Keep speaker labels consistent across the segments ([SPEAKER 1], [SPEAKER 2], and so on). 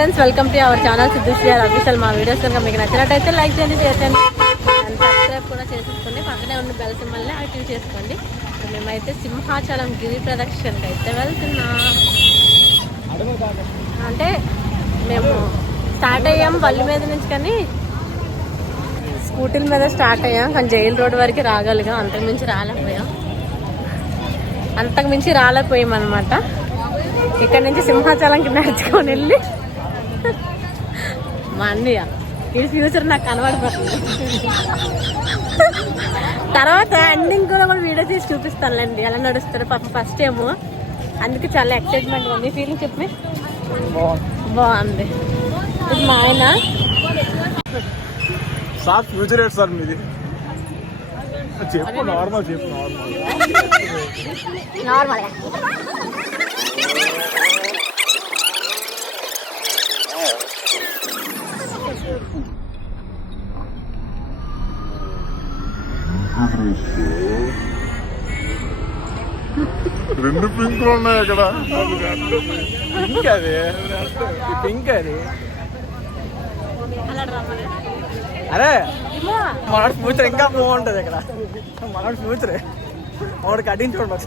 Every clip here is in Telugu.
[SPEAKER 1] Friends welcome to our channel Siddhu official మా వీడియోస్. కనుక మీకు నచ్చినట్టయితే లైక్ చేయండి షేర్ చేయండి. అండ్ సబ్స్క్రైబ్ కూడా చేసేసుకోండి. పక్కనే ఉన్న బెల్ సింబల్ని యాక్టివ్ చేసుకోండి. మేమైతే సింహాచలం గిరి ప్రదక్షిణకి అయితే వెళ్తున్నాం. అంటే మేము స్టార్ట్ అయ్యాం పల్లి మీద నుంచి కానీ స్కూటీల మీద స్టార్ట్ అయ్యాం కానీ జైలు రోడ్ వరకు రాగలిగాం. అంతకుమించి రాలేకపోయాం. అంతకుమించి రాలేకపోయాం అనమాట ఇక్కడ నుంచి సింహాచలంకి నడుచుకొని వెళ్ళి మా అన్నయ్య ఈ ఫ్యూచర్ నాకు కనబడిపోతుంది తర్వాత ఎండింగ్ కూడా కూడా వీడియో తీసి చూపిస్తానులేండి. ఎలా నడుస్తారు పాప ఫస్ట్ ఏమో అందుకే చాలా ఎక్సైట్మెంట్ ఉంది. ఫీలింగ్ చెప్పి. బాగుంది. ఇది మా ఆయన.
[SPEAKER 2] సార్ ఫ్యూచర్ ఏంటి సార్ మీది? చెప్పు నార్మల్ చెప్పు నార్మల్ రెండు పింకులు ఉన్నాయి అక్కడ. పింక్ అది పింక్ అది అరే మనోడి ఫ్యూచర్ ఇంకా బాగుంటది ఇక్కడ. మనోడి ఫ్యూచర్ వాడు కటింగ్ చూడండి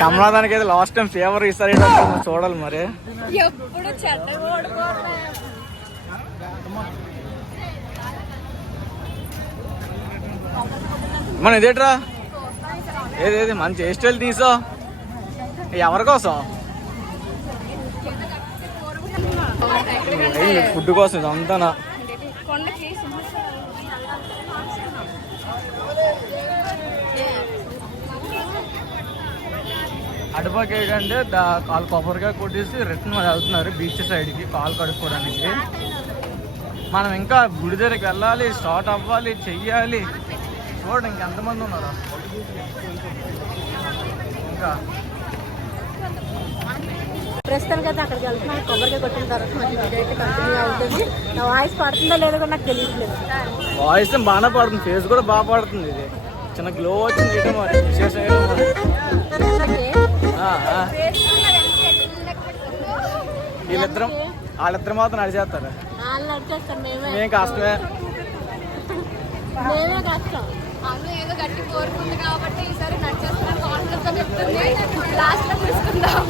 [SPEAKER 2] కమలాదానికి అయితే లాస్ట్ టైం ఫేవర్ ఈసారి చూడాలి మరి.
[SPEAKER 1] ఎప్పుడు చెడ్డ ఓడిపోతాయి
[SPEAKER 2] మన ఇదేట్రా? ఏది ఏది? మంచి హెయిర్ స్టైల్ తీసా? ఎవరి కోసం? ఫుడ్ కోసం ఇదంతా అటుపక్క ఏంటంటే దా కాలు కొబ్బరిగా కొట్టేసి రిటర్న్ వెళ్తున్నారు బీచ్ సైడ్కి కాలు కడుక్కోవడానికి. మనం ఇంకా గుడి దగ్గరికి వెళ్ళాలి స్టార్ట్ అవ్వాలి చెయ్యాలి. చూడండి ఇంకెంతమంది ఉన్నారా? ఇంకా.
[SPEAKER 1] ప్రస్తుతానికి అయితే అక్కడికి వెళ్తున్నాం. కొబ్బరికాయ కొట్టిన తర్వాత మళ్ళీ వీడియో అయితే కంటిన్యూ అవుతుంది నా వాయిస్ పడుతుందో లేదో నాకు తెలియట్లేదు.
[SPEAKER 2] వాయిస్ బాగానే పడుతుంది. ఫేస్ కూడా బాగా పడుతుంది ఇది. చిన్న గ్లో వచ్చింది మరి. విశేషం ఏంటో మరి. వీళ్ళిద్దరం వాళ్ళిద్దరు మాత్రం నడిచేస్తారు.
[SPEAKER 1] మేము.
[SPEAKER 2] కష్టమే
[SPEAKER 1] మేమే కష్టం
[SPEAKER 3] అమ్మ ఏదో గట్టి కోరుకుంది కాబట్టి ఈసారి నడిచేస్తున్నాను కాన్ఫిడెన్స్గా చెప్తుంది. లాస్ట్లో చూసుకుందాం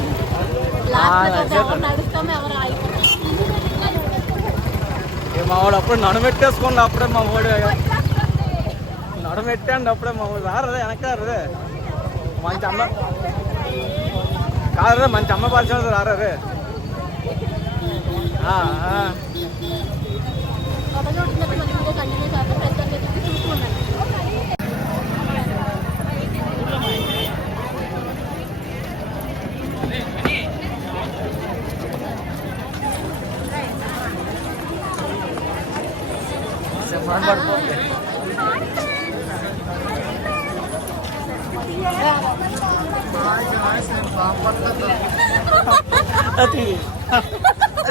[SPEAKER 1] లాస్ట్. ఎవరు నడుస్తాం ఎవరు
[SPEAKER 2] మా వాడు అప్పుడు నడుమెట్టేసుకోండి అప్పుడే మా వాడు నడుమెట్టండి అప్పుడే మా వాడు రారదే వెనక రారదే మంచి అమ్మ. కాదరే మంచి అమ్మ పరిచయం రారే
[SPEAKER 1] కొబ్బరి కొట్టినట్టు మన వీడియో కంటిన్యూ చేస్తాం ప్రస్తుతానికి అయితే చూసుకున్నాను
[SPEAKER 2] పడిపోతుంది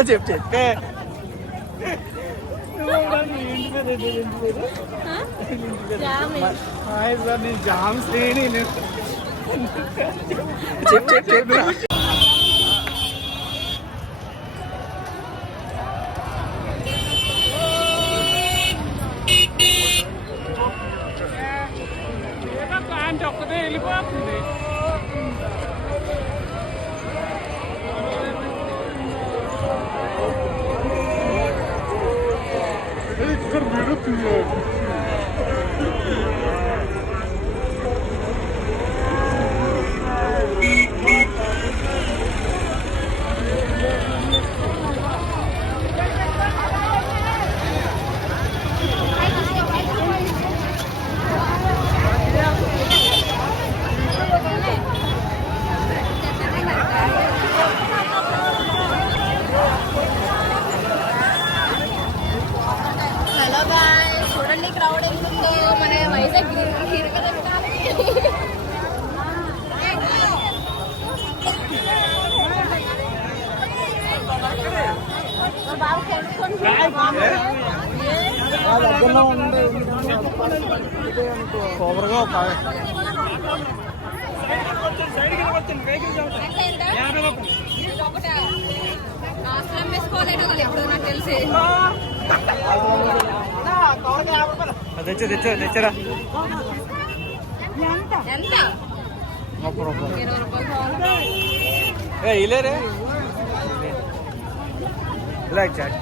[SPEAKER 2] చెప్పు చెప్పే
[SPEAKER 1] జామే.
[SPEAKER 2] హాయ్ సార్ నేను జామ్ శ్రేణి చెప్పు చెప్పు చెప్పు
[SPEAKER 3] హలో బాయ్ చూడండి క్రౌడ్ ఎంత ఉందో మన వైజాగ్ హీరో కదా
[SPEAKER 1] మా బాబు కొనుక్కొని
[SPEAKER 2] కొబ్బరిగా ఒక
[SPEAKER 3] లాస్ట్ టైం వేసుకోలేడు కదా ఎప్పుడు నాకు తెలిసి
[SPEAKER 2] తెచ్చు తెచ్చు తెచ్చరా
[SPEAKER 3] ఎంత
[SPEAKER 2] ముప్పై రూపాయలు. ఏ ఇలేరే ఇలా చాట్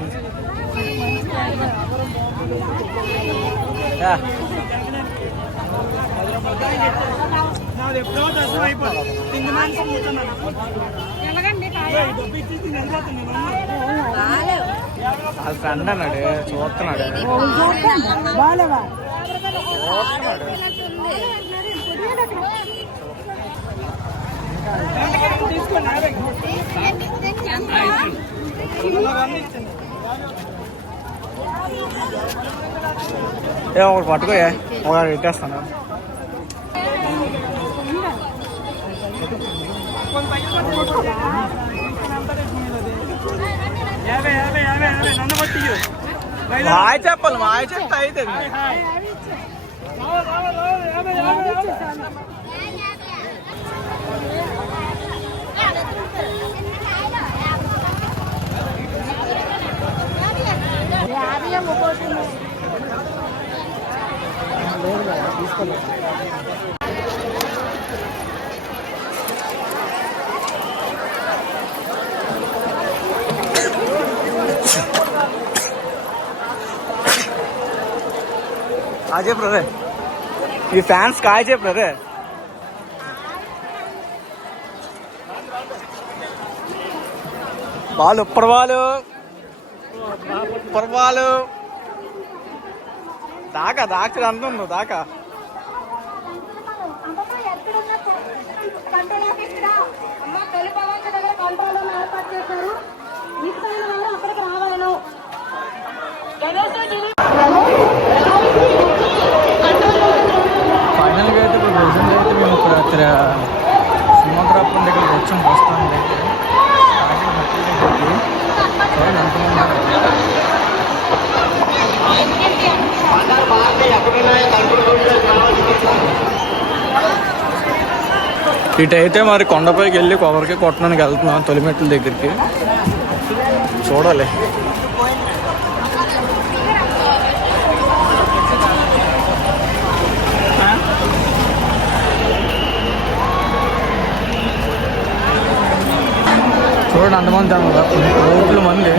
[SPEAKER 3] బాగాలేవు
[SPEAKER 2] వాళ్ళ ఫ్రెండ్ అన్నాడు చూస్తున్నాడు ఏ ఒకటి పట్టుకో ఏ ఒకటి పెట్టేస్తాను మాయ చెప్పాలి మాయ చెప్తే అయితే అజయ్ బ్రదర్ ఈ ఫ్యాన్స్ కాయ చెప్పు బ్రదర్ వాళ్ళు ఇప్పుడు వాళ్ళు ఇప్పుడు వాళ్ళు దాకా దాకా అంటుండు దాకా.
[SPEAKER 4] కంట్రోల్ ఆఫీస్ రా. అమ్మ తొలి కంట్రోల్ ఏర్పాటు చేశారు మిస్ అయిన వారు అక్కడికి రావాలను
[SPEAKER 2] ఫైనల్గా అయితే ఇప్పుడు ప్రజెంట్ అయితే మేము ఇక్కడ ఇక్కడ సింహద్రాపం దగ్గరికి వచ్చాం ప్రస్తుతానికి అయితే స్టార్టింగ్ హట్ల దగ్గరికి చూడండి ఎంతమంది ఇటైతే మరి కొండపైకి వెళ్ళి కొబ్బరికి కొట్టడానికి వెళ్తున్నాం తొలిమెట్ల దగ్గరికి. చూడాలి. చూడండి అంతమంది అన్నమాట కోట్ల మంది.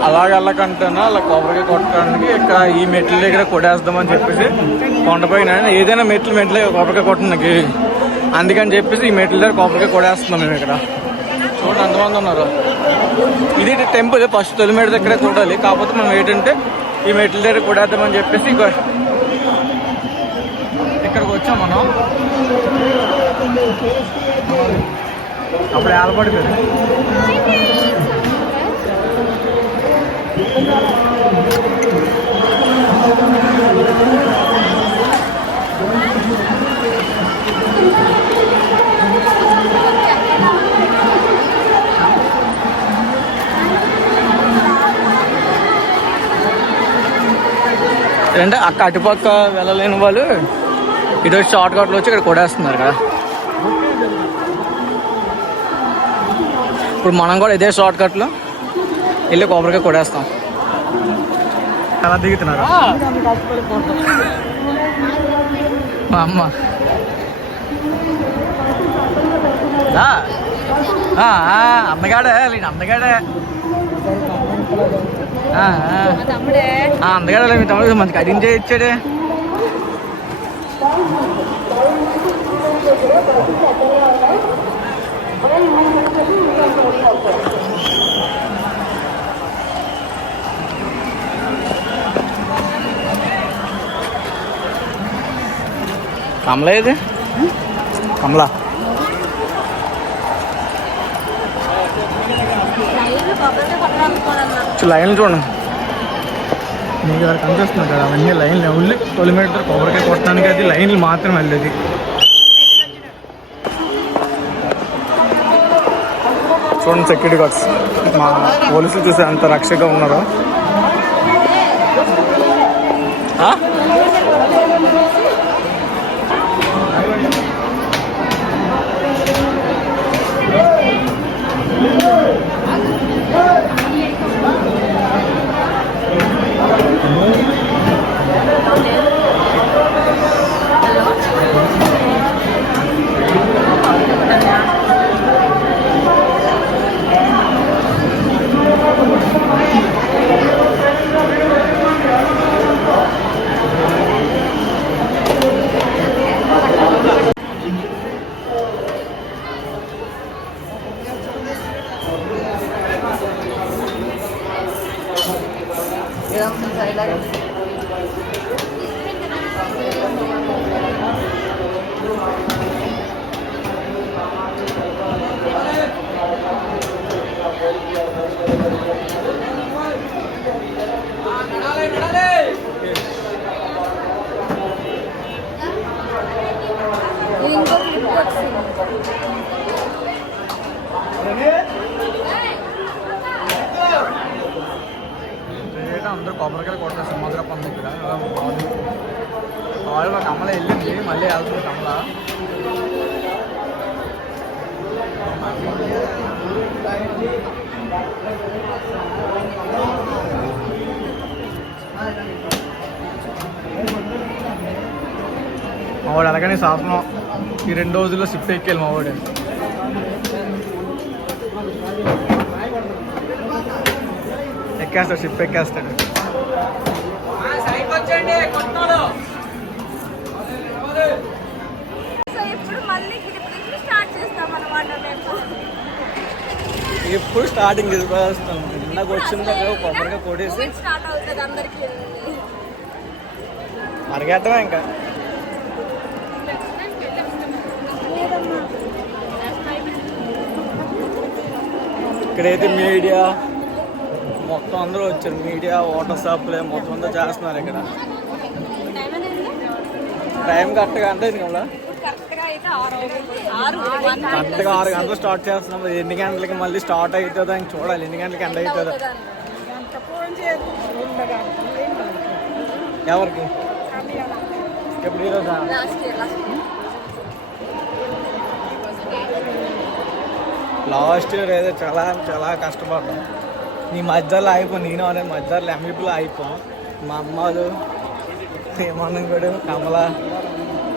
[SPEAKER 2] ఐ అలాగ వెళ్ళకంటేనా అలా కొబ్బరికాయ కొట్టడానికి ఇక్కడ ఈ మెట్ల దగ్గర కొట్టేద్దామని చెప్పేసి కొండపైన ఏదైనా మెట్లు మెట్లే కొబ్బరికాయ కొట్టడానికి. అందుకని చెప్పేసి ఈ మెట్ల దగ్గర కొబ్బరికాయ కొడేస్తున్నాం మేము ఇక్కడ. చూడండి అంతమంది ఉన్నారు. ఇది టెంపుల్ ఫస్ట్ తొలిమేడ దగ్గర చూడాలి కాకపోతే మనం ఏంటంటే ఈ మెట్ల దగ్గర కొడేద్దామని చెప్పేసి ఇంకో ఇక్కడికి వచ్చాం మనం. అప్పుడు ఏలపడిపోయింది అంటే అక్క అటుపక్క వెళ్ళలేని వాళ్ళు ఇటు షార్ట్ కట్లు వచ్చి ఇక్కడ కొడేస్తున్నారు కదా. ఇప్పుడు మనం కూడా ఇదే షార్ట్ కట్లో వెళ్ళి కొబ్బరికాయ కొడేస్తాం అలా దిగుతున్నారు మా అమ్మ దా. ఆ, ఆ, అందగాడే వీడు అందగాడే ఆ, ఆ.
[SPEAKER 3] మా తమ్ముడే
[SPEAKER 2] ఆ, అందగాడే మీ తమ్ముడు మంచి కటింగ్ చేయించాడే కమల ఏది కమల.
[SPEAKER 1] లైన్లు
[SPEAKER 2] చూడండి. మీకు గారు కనిపిస్తుంది కదా అవన్నీ లైన్లు. ఓన్లీ కిలోమీటర్ కొబ్బరికాయ కొట్టడానికి అది లైన్లు మాత్రం వెళ్ళేది. చూడండి సెక్యూరిటీ గార్డ్స్ మా పోలీసులు చూసే అంత రక్షగా ఉన్నారు ఆ?
[SPEAKER 3] ఇంకో క్లిప్ వచ్చింది
[SPEAKER 2] ఏంటో అందరూ కొబ్బరికాయలు కొడతారు సముద్ర పండు ఇక్కడ వాళ్ళు మా కమల వెళ్ళింది మళ్ళీ వెళ్తుంది కమల మా వాడు అలాగని శాసనం ఈ రెండు రోజుల్లో షిఫ్ట్ ఎక్కేయాలి మా వాడు ఎక్కేస్తాడు షిప్ ఎక్కేస్తాడు.
[SPEAKER 3] సో ఇప్పుడు మళ్ళీ గిరి స్టార్ట్ చేస్తాం అన్నమాట మేము?
[SPEAKER 2] ఎప్పుడు స్టార్టింగ్ వస్తాం. ఇందాక వచ్చిన దగ్గర కొబ్బరిగా కొట్టేసి
[SPEAKER 3] స్టార్ట్ అవుతుంది అందరికి.
[SPEAKER 2] మరిగేద్దాం ఇంకా? ఇక్కడైతే మీడియా మొత్తం అందరూ వచ్చారు. మీడియా వాటర్ సప్లై మొత్తం అంతా చేస్తున్నారు ఇక్కడ. టైం కరెక్ట్గా అంటే ఇది
[SPEAKER 3] కరెక్ట్గా ఆరు
[SPEAKER 2] గంటలు స్టార్ట్ చేస్తున్నాం. ఎన్ని గంటలకి మళ్ళీ స్టార్ట్ అవుతుందో అని చూడాలి. ఎన్ని గంటలకి ఎండ్ అవుతుందో. ఎవరికి? ఎప్పుడు ఈరోజు?
[SPEAKER 3] లాస్ట్ ఇయర్
[SPEAKER 2] అయితే చాలా చాలా కష్టపడ్డాం. నీ మధ్యలో అయిపో నేను అనే మధ్యలో ఎంఈపీలో అయిపో మా అమ్మలు కూడా కమల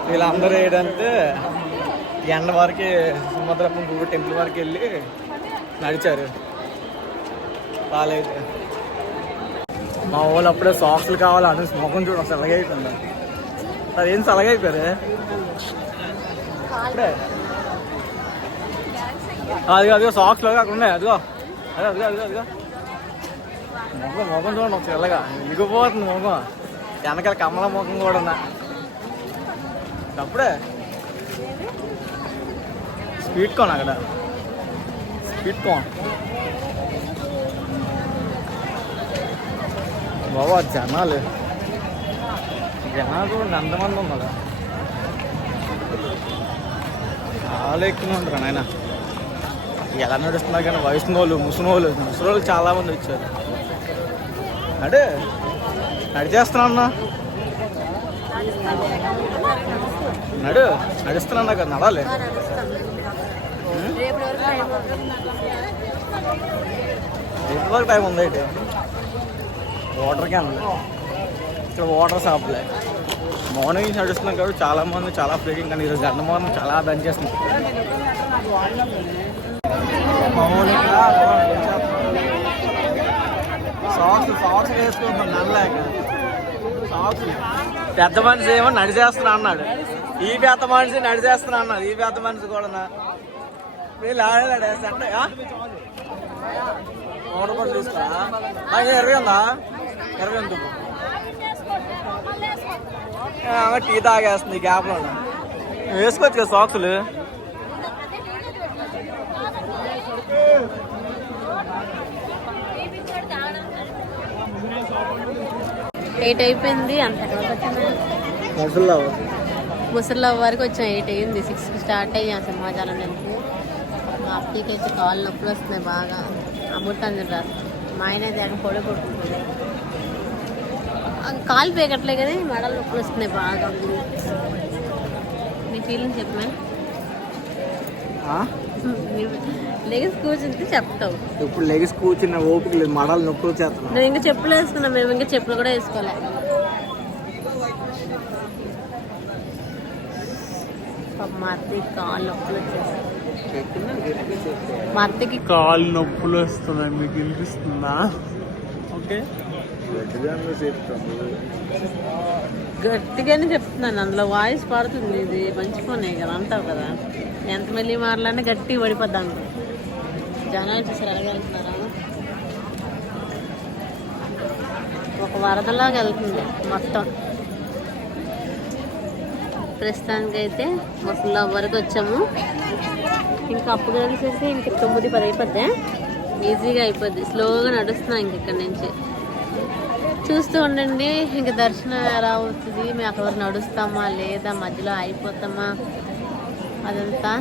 [SPEAKER 2] వీళ్ళందరూ ఏంటంటే ఎండ వరకు సముద్రపు గుడి టెంపుల్ వరకు వెళ్ళి నడిచారు. బాగాలేదు. మా వాళ్ళు అప్పుడే సాక్స్లు కావాలి అని మొఖం చూడ సలగైపోయింది అది ఏం సలగైపోయారు అప్పుడే అదిగో అదిగో సాక్స్లో అక్కడ ఉన్నాయి. అదిగో అదే అదిగో అదిగో అదిగో. మొఖం మొఖం చూడండి ఒక తెల్లగా ఇరిగిపోతుంది మొఖం. వెనకాల కమల ముఖం కూడా ఉన్నా. అప్పుడే. స్వీట్ కోన్ అక్కడ. Sweet cone. బాబా జనాలు. జనాలు చూడండి ఎంతమంది ఉన్నారు? చాలా ఎక్కువ ఉంటారు నాయన. ఎలా నడుస్తున్నారు కానీ వయసు వాళ్ళు ముసలి వాళ్ళు ముసలి చాలా మంది వచ్చారు. అంటే నడిచేస్తున్నా అన్నా. నడు నడుస్తున్నా కదా నడాలి.
[SPEAKER 3] రేపు వరకు టైం
[SPEAKER 2] ఉంది అయితే వాటర్ క్యాన్ ఇక్కడ వాటర్ సప్లై మార్నింగ్ నుంచి నడుస్తున్నాం కాబట్టి చాలా మంది చాలా ఫ్రీకింగ్ కానీ ఈరోజు గంట మార్నింగ్ చాలా బంద్ చేస్తున్నాం. సాక్స్ సాక్స్ వేసుకుంటాం నల్లలేక సాక్స్ పెద్ద మనిషి ఏమో నడిచేస్తున్నా అన్నాడు. ఈ పెద్ద మనిషి నడిచేస్తున్నా అన్నాడు. ఈ పెద్ద మనిషి కూడా వీళ్ళు ఆడలేడు సెట్ వాటర్ బాటిల్ తీసుకురా. ఇరవై ఉందా? ఇరవై ఉంది టీ తాగేస్తుంది గ్యాప్లో వేసుకోవచ్చు కదా సాక్సులు
[SPEAKER 1] ఎయిట్ అయిపోయింది. అంత ముసలి వరకు వచ్చాం. ఎయిట్ అయ్యింది. సిక్స్ స్టార్ట్ అయ్యాం సింహాచలం నుంచి మా అత్తకి అయితే కాళ్ళు నొప్పులు వస్తున్నాయి బాగా. అమ్ముతుంది రా మా ఆయన అక్కడ పొడి కొట్టుకుంటుంది. కాలు పేకట్లే కదా మడలు నొప్పులు వస్తున్నాయి బాగా. నీ ఫీలింగ్ చెప్పమా లెగిసి కూర్చుంటే చెప్తావు.
[SPEAKER 2] ఇప్పుడు లెగిసి కూర్చున్న ఓపిక లేదు మడాలు నొప్పులు చేస్తున్నాం
[SPEAKER 1] నువ్వు ఇంకా చెప్పులు వేసుకున్నావు మేము ఇంకా చెప్పులు కూడా వేసుకోలే. మా అత్తకి కాళ్ళు నొప్పులు వచ్చేస్తాయి మా అత్తకి
[SPEAKER 2] కాళ్ళు నొప్పులు వస్తున్నాయి మీకు వినిపిస్తుందా? ఓకే.
[SPEAKER 1] గట్టిగానే చెప్తున్నాను. అందులో వాయిస్ పడుతుంది. ఇది మంచి ఫోనే కదా అంటావు కదా. ఎంత మళ్ళీ మాట్లాడినా గట్టి పడిపోద్దాం జనాలు చూసారు అలాగే వెళ్తున్నారా? ఒక వరదలాగా వెళ్తుంది మొత్తం. ప్రస్తుతానికి అయితే ముసలి వరకు వచ్చాము. ఇంకా అప్పుడు కలిసేసి ఇంక తొమ్మిది పది అయిపోద్ది. ఈజీగా అయిపోద్ది. స్లోగా నడుస్తున్నాం ఇంక ఇక్కడి నుంచి. చూస్తూ ఉండండి. ఇంక దర్శనం ఎలా అవుతుంది? మేము అక్కడ నడుస్తామా లేదా? మధ్యలో అయిపోతామా అదంతా.